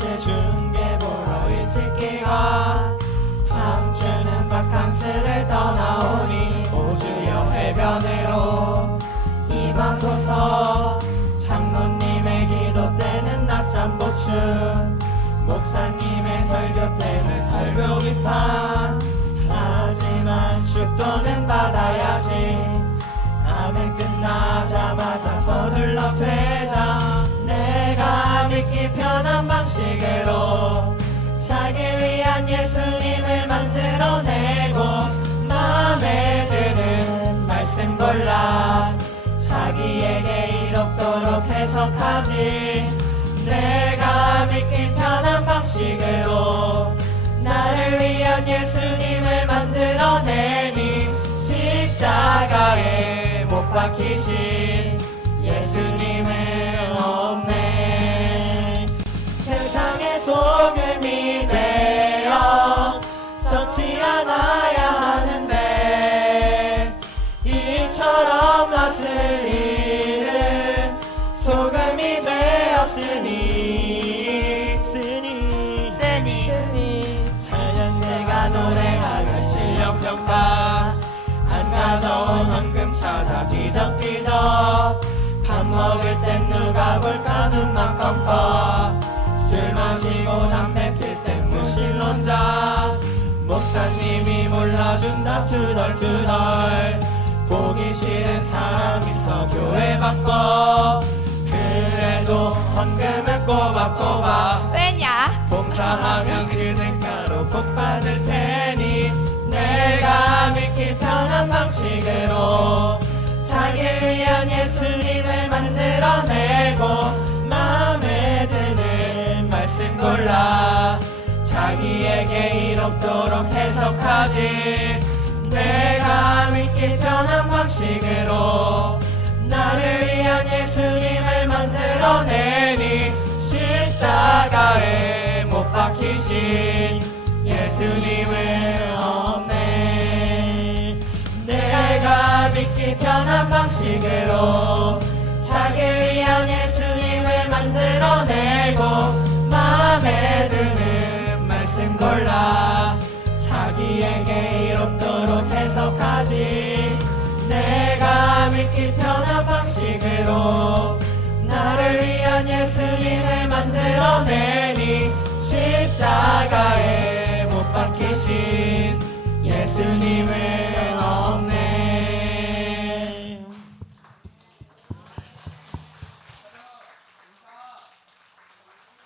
주체 중계 보러 일찍 기가 다음 주는 바캉스를 떠나오니 호주여 해변으로 임하소서 장로님의 기도 때는 낮잠 보충 목사님의 설교 때는 설교 비판. 하지만 축도는 받아야지. 아멘 끝나자마자 서둘러 퇴 말씀 골라. 자기에게 이롭도록 해석하지. 내가 믿기 편한 방식으로 나를 위한 예수님을 만들어내니 십자가에 못 박히신 예수님은 없네. 세상의 소 되었으니 쓰니. 쓰니. 찬양 내가 노래하는 실력 평가. 안 가져온 황금 찾아 뒤적뒤적. 밥 먹을 땐 누가 볼까? 눈만 껌껌. 술 마시고 담배 필 땐 무신론자. 목사님이 몰라준다 투덜투덜. 보기 싫은 사람 있어 교회 바꿔 도 헌금은 꼬박꼬박 왜냐? 봉사하면 그 대가로 복 받을 테니 내가 믿기 편한 방식으로 자기를 위한 예수님을 만들어내고 마음에 드는 말씀 골라 자기에게 이롭도록 해석하지. 내가 믿기 편한 방식으로 나를 위한 예수님 을 만들어내니 십자가에 못 박히신 예수님은 없네. 내가 믿기 편한 방식으로 자기를 위한 예수님을 만들어내고 마음에 드는 말씀 골라. 자기에게 이롭도록 해석하지. 내가 믿기 편한 방식으로 위한 예수님을 만들어내니 십자가에 못 박히신